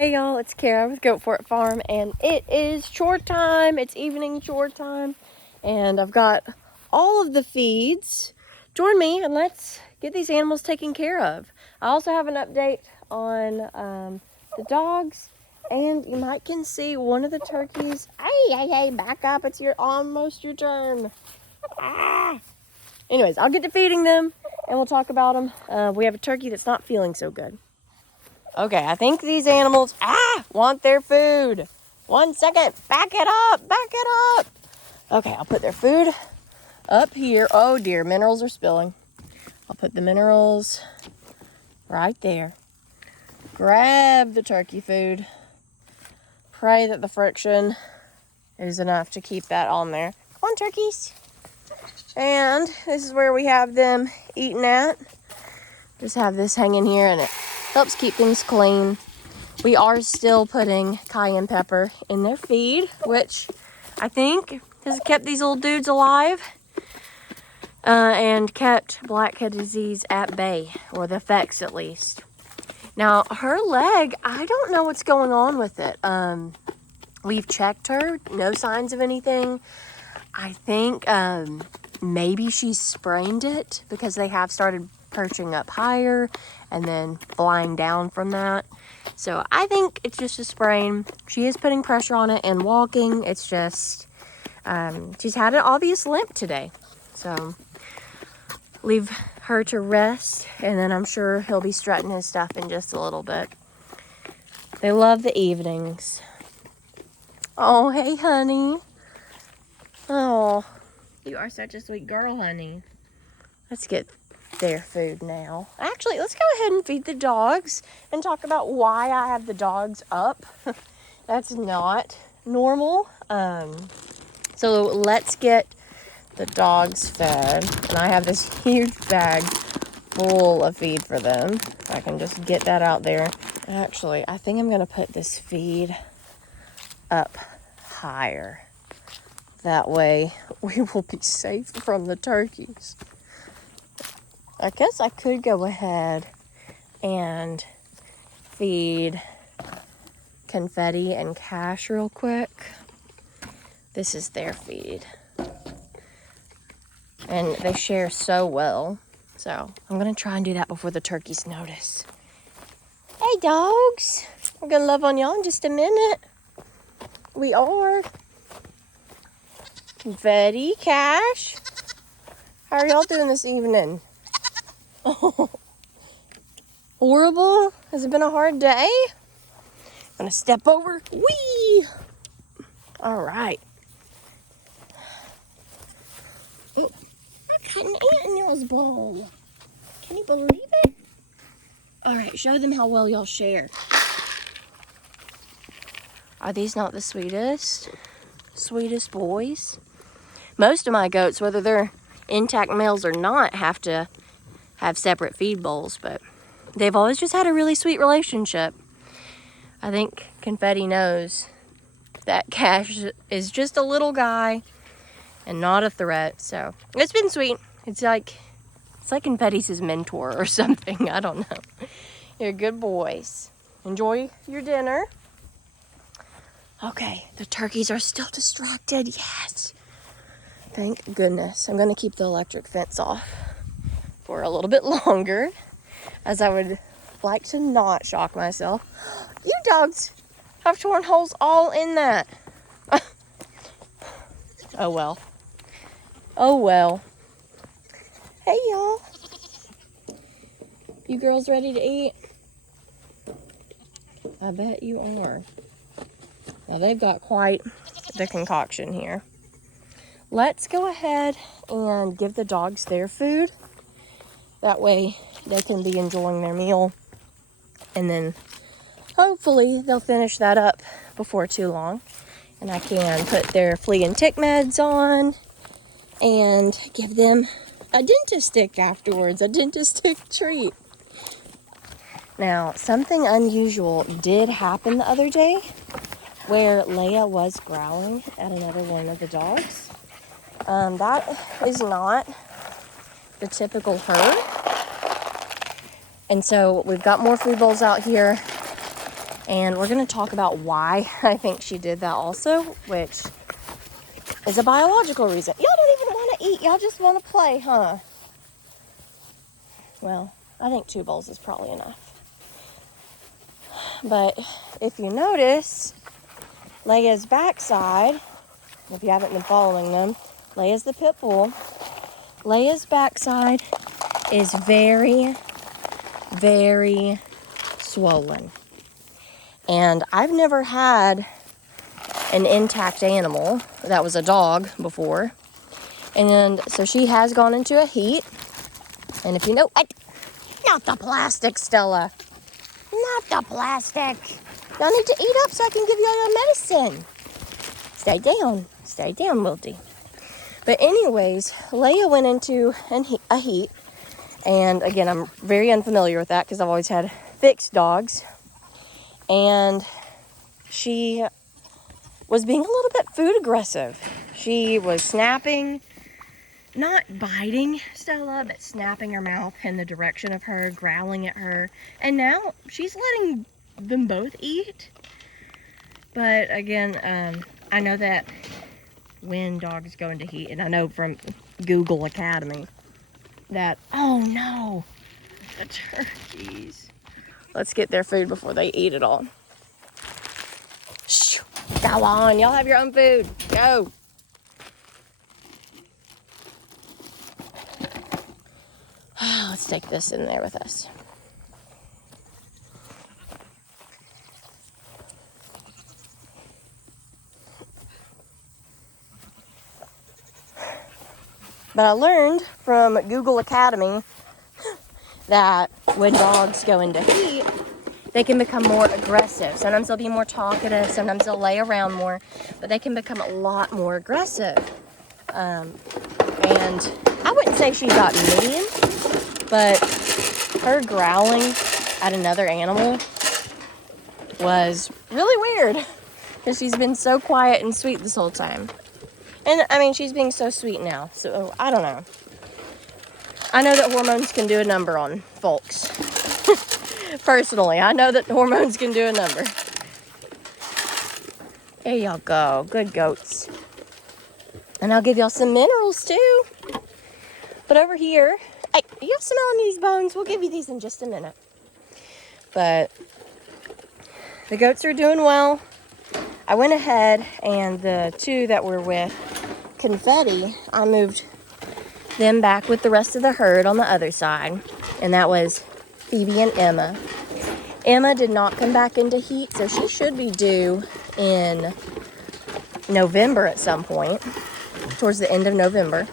Hey y'all, it's Kara with Goat Fort Farm, and it is chore time. It's evening chore time, and I've got all of the feeds. Join me and let's get these animals taken care of. I also have an update on the dogs, and you might can see one of the turkeys. Hey, back up! It's almost your turn. Anyways, I'll get to feeding them, and we'll talk about them. We have a turkey that's not feeling so good. Okay, I think these animals, want their food. 1 second, back it up. Okay, I'll put their food up here. Oh dear, minerals are spilling. I'll put the minerals right there. Grab the turkey food. Pray that the friction is enough to keep that on there. Come on, turkeys. And this is where we have them eating at. Just have this hanging here and it helps keep things clean. We are still putting cayenne pepper in their feed, which I think has kept these little dudes alive and kept blackhead disease at bay, or the effects at least. Now, her leg, I don't know what's going on with it. We've checked her, no signs of anything. I think maybe she sprained it because they have started perching up higher and then flying down from that. So I think it's just a sprain. She is putting pressure on it and walking. It's just, she's had an obvious limp today. So leave her to rest, and then I'm sure he'll be strutting his stuff in just a little bit. They love the evenings. Oh, hey, honey. Oh, you are such a sweet girl, honey. Let's get their food now. Actually, let's go ahead and feed the dogs and talk about why I have the dogs up. That's not normal. So let's get the dogs fed. And I have this huge bag full of feed for them. If I can just get that out there. Actually, I think I'm going to put this feed up higher. That way we will be safe from the turkeys. I guess I could go ahead and feed Confetti and Cash real quick. This is their feed. And they share so well. So I'm going to try and do that before the turkeys notice. Hey, dogs. I'm going to love on y'all in just a minute. We are. Confetti, Cash. How are y'all doing this evening? Oh, horrible? Has it been a hard day? I'm gonna step over. Whee! All right. Oh, I got an ant in y'all's bowl. Can you believe it? All right, show them how well y'all share. Are these not the sweetest boys? Most of my goats, whether they're intact males or not, have to have separate feed bowls, but they've always just had a really sweet relationship. I think Confetti knows that Cash is just a little guy and not a threat, so it's been sweet. It's like Confetti's his mentor or something. I don't know. You're good boys. Enjoy your dinner. Okay, the turkeys are still distracted. Yes. Thank goodness. I'm going to keep the electric fence off for a little bit longer, as I would like to not shock myself. You dogs have torn holes all in that. Oh well. Oh well. Hey y'all. You girls ready to eat? I bet you are. Now they've got quite the concoction here. Let's go ahead and give the dogs their food. That way they can be enjoying their meal. And then hopefully they'll finish that up before too long. And I can put their flea and tick meds on and give them a dentist stick afterwards, a dentist stick treat. Now, something unusual did happen the other day where Leia was growling at another one of the dogs. That is not the typical her. And so we've got more food bowls out here, And we're going to talk about why I think she did that also, which is a biological reason. Y'all don't even want to eat. Y'all just want to play, huh? Well, I think 2 bowls is probably enough. But if you notice, Leia's backside, if you haven't been following them, Leia's the pit bull. Leia's backside is very, very swollen. And I've never had an intact animal that was a dog before. And so she has gone into a heat. And if you know, not the plastic, Stella. Not the plastic. Y'all need to eat up so I can give you all your medicine. Stay down. Stay down, Wilty. But anyways, Leia went into a heat. And again, I'm very unfamiliar with that because I've always had fixed dogs. And she was being a little bit food aggressive. She was snapping, not biting Stella, but snapping her mouth in the direction of her, growling at her. And now she's letting them both eat. But again, I know that when dogs go into heat, and I know from Google Academy that, oh no, the turkeys. Let's get their food before they eat it all. Shh, go on, y'all have your own food. Go. Let's take this in there with us. But I learned from Google Academy that when dogs go into heat, they can become more aggressive. Sometimes they'll be more talkative, sometimes they'll lay around more, but they can become a lot more aggressive. And I wouldn't say she got mean, but her growling at another animal was really weird because she's been so quiet and sweet this whole time. And I mean, she's being so sweet now, so I don't know. I know that hormones can do a number on folks. Personally, I know that hormones can do a number. There y'all go, good goats. And I'll give y'all some minerals too. But over here, hey, y'all smelling these bones? We'll give you these in just a minute. But the goats are doing well. I went ahead and the 2 that were with Confetti, I moved them back with the rest of the herd on the other side. And that was Phoebe and Emma. Emma did not come back into heat, so she should be due in November at some point, towards the end of November,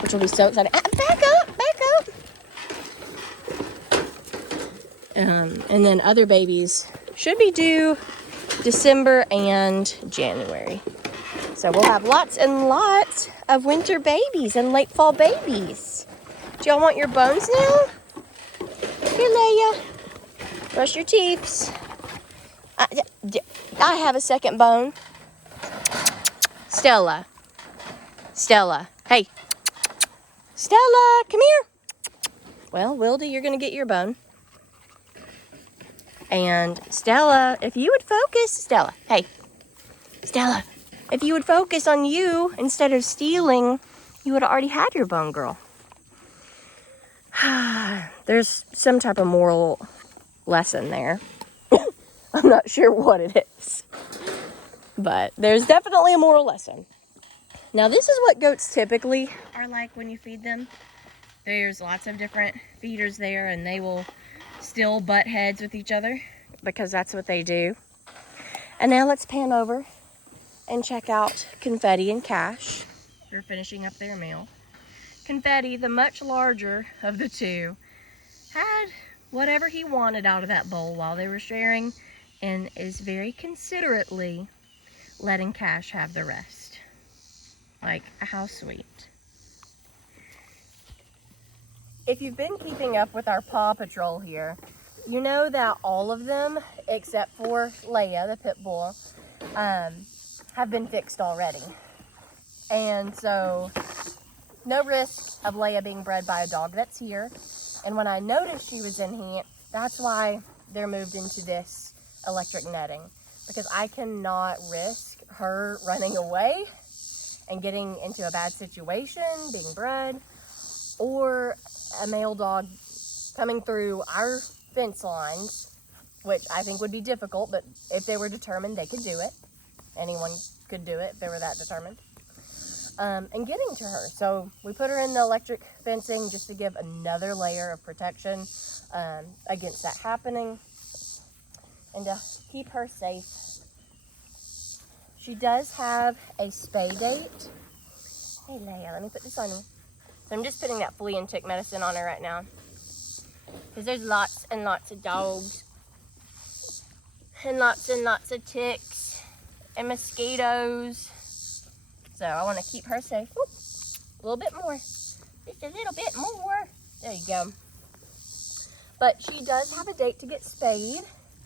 which will be so exciting. Back up, back up. And then other babies should be due December and January. So we'll have lots and lots of winter babies and late fall babies. Do y'all want your bones now? Here, Leia. Brush your teeth. I have a second bone. Stella. Stella. Hey. Stella, come here. Well, Wildy, you're going to get your bone. And Stella, if you would focus. Stella, hey. Stella, if you would focus on you instead of stealing, you would have already had your bone, girl. There's some type of moral lesson there. I'm not sure what it is. But there's definitely a moral lesson. Now, this is what goats typically are like when you feed them. There's lots of different feeders there, and they will still butt heads with each other because that's what they do. And now let's pan over and check out Confetti and Cash. They're finishing up their meal. Confetti, the much larger of the 2, had whatever he wanted out of that bowl while they were sharing, and is very considerately letting Cash have the rest. Like, how sweet. If you've been keeping up with our Paw Patrol here, you know that all of them, except for Leia, the pit bull, have been fixed already. And so, no risk of Leia being bred by a dog that's here. And when I noticed she was in heat, that's why they're moved into this electric netting because I cannot risk her running away and getting into a bad situation, being bred, or a male dog coming through our fence lines, which I think would be difficult, but if they were determined, they could do it. Anyone could do it if they were that determined. And getting to her. So we put her in the electric fencing just to give another layer of protection against that happening and to keep her safe. She does have a spay date. Hey Leia, let me put this on you. So I'm just putting that flea and tick medicine on her right now because there's lots and lots of dogs and lots of ticks and mosquitoes. So I want to keep her safe. Whoop, a little bit more. Just a little bit more. There you go. But she does have a date to get spayed.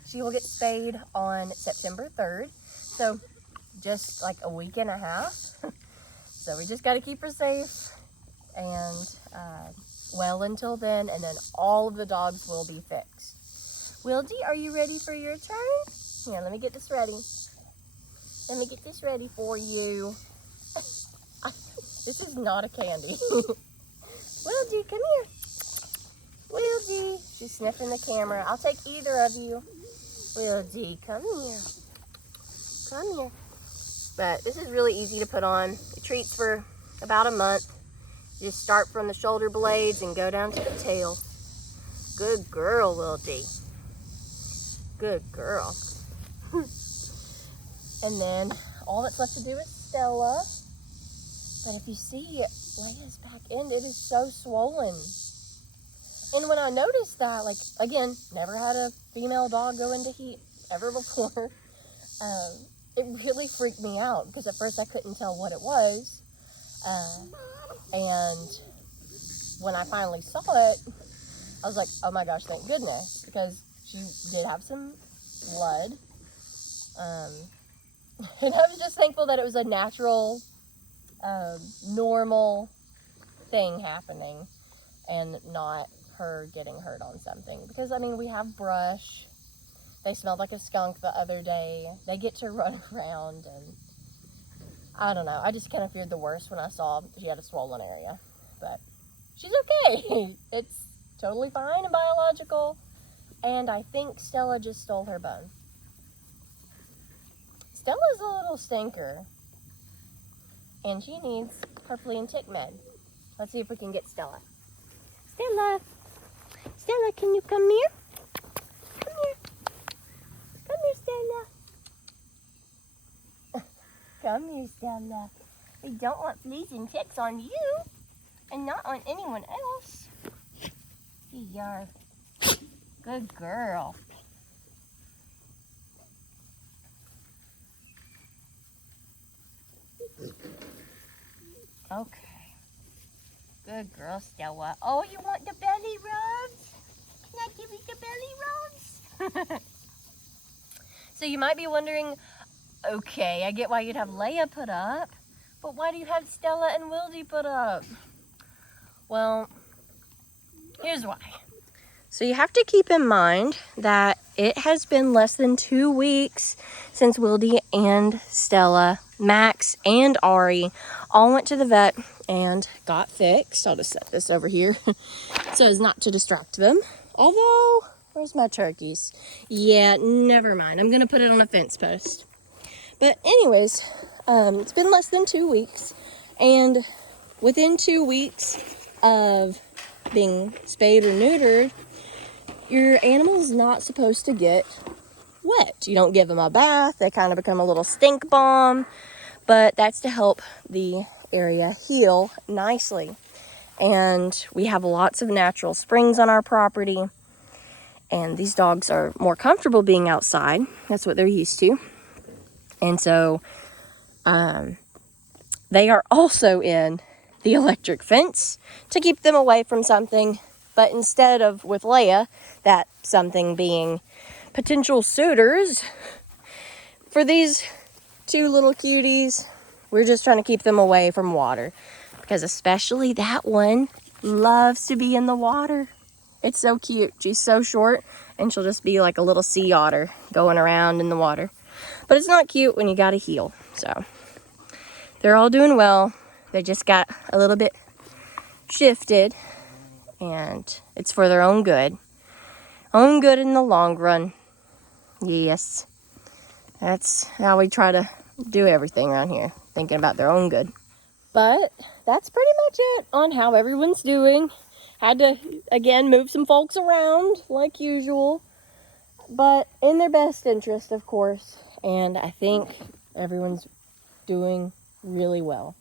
She will get spayed on September 3rd. So just like a week and a half. So we just got to keep her safe. And well until then. And then all of the dogs will be fixed. Wildy, are you ready for your turn? Here, let me get this ready. Let me get this ready for you. This is not a candy. Wildy, come here. Wildy. She's sniffing the camera. I'll take either of you. Wildy, come here. Come here. But this is really easy to put on. It treats for about a month. You just start from the shoulder blades and go down to the tail. Good girl, Wildy. Good girl. And then all that's left to do is Stella. But if you see Leia's back end, it is so swollen. And when I noticed that, like, again, never had a female dog go into heat ever before, it really freaked me out because at first I couldn't tell what it was. And when I finally saw it, I was like, oh my gosh, thank goodness, because she did have some blood. And I was just thankful that it was a natural, normal thing happening and not her getting hurt on something. Because, I mean, we have brush. They smelled like a skunk the other day. They get to run around, and I don't know. I just kind of feared the worst when I saw she had a swollen area. But she's okay. It's totally fine and biological. And I think Stella just stole her bone. Stella's a little stinker. And she needs her flea and tick med. Let's see if we can get Stella. Stella! Stella, can you come here? Come here. Come here, Stella. Come here, Stella. We don't want fleas and ticks on you. And not on anyone else. Here you are. Good girl. Okay. Good girl, Stella. Oh, you want the belly rubs? Can I give you the belly rubs? So you might be wondering, okay, I get why you'd have Leia put up, but why do you have Stella and Wildy put up? Well, here's why. So you have to keep in mind that it has been less than 2 weeks since Wildy and Stella, Max and Ari all went to the vet and got fixed. I'll just set this over here so as not to distract them. Although, where's my turkeys? Yeah, never mind. I'm going to put it on a fence post. But anyways, it's been less than 2 weeks. And within 2 weeks of being spayed or neutered, your animal is not supposed to get wet. You don't give them a bath. They kind of become a little stink bomb. But that's to help the area heal nicely. And we have lots of natural springs on our property. And these dogs are more comfortable being outside. That's what they're used to. And so they are also in the electric fence to keep them away from something. But instead of with Leia, that something being potential suitors, for these 2 little cuties, we're just trying to keep them away from water. Because especially that one loves to be in the water. It's so cute. She's so short and she'll just be like a little sea otter going around in the water. But it's not cute when you gotta heel. So they're all doing well. They just got a little bit shifted, and it's for their own good. Own good in the long run. Yes. That's how we try to do everything around here, thinking about their own good. But that's pretty much it on how everyone's doing. Had to, again, move some folks around like usual, but in their best interest, of course. And I think everyone's doing really well.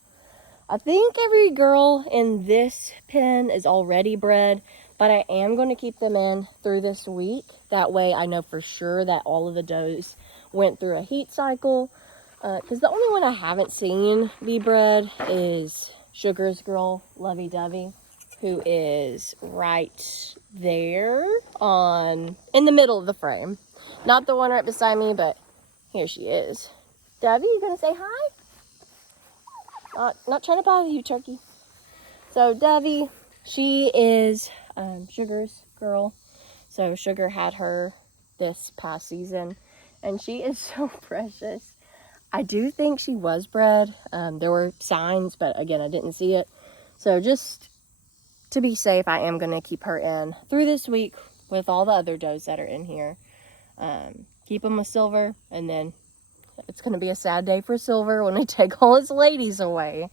I think every girl in this pen is already bred, but I am going to keep them in through this week. That way I know for sure that all of the does went through a heat cycle. Because the only one I haven't seen be bred is Sugar's girl, Lovey Dovey, who is right there in the middle of the frame. Not the one right beside me, but here she is. Dovey, you gonna say hi? Not trying to bother you, turkey. So Dovey, she is Sugar's girl. So Sugar had her this past season, and she is so precious. I do think she was bred. There were signs, but again, I didn't see it. So just to be safe, I am going to keep her in through this week with all the other does that are in here. Keep them with Silver, and then it's going to be a sad day for Silver when we take all his ladies away.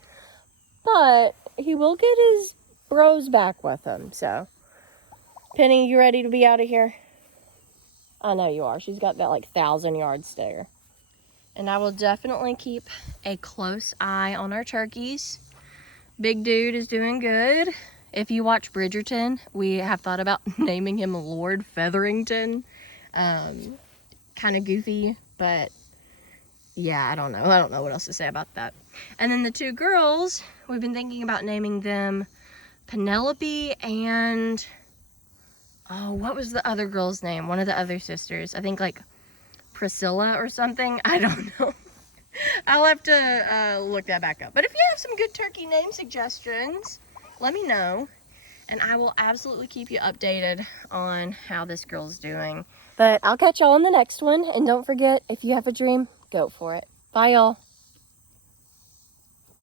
But he will get his bros back with him. So, Penny, you ready to be out of here? I know you are. She's got that like 1,000-yard stare. And I will definitely keep a close eye on our turkeys. Big Dude is doing good. If you watch Bridgerton, we have thought about naming him Lord Featherington. Kind of goofy, but yeah, I don't know. I don't know what else to say about that. And then the two girls, we've been thinking about naming them Penelope and, oh, what was the other girl's name? One of the other sisters. I think like Priscilla or something. I don't know. I'll have to look that back up. But if you have some good turkey name suggestions, let me know. And I will absolutely keep you updated on how this girl's doing. But I'll catch y'all on the next one. And don't forget, if you have a dream, go for it. Bye, y'all.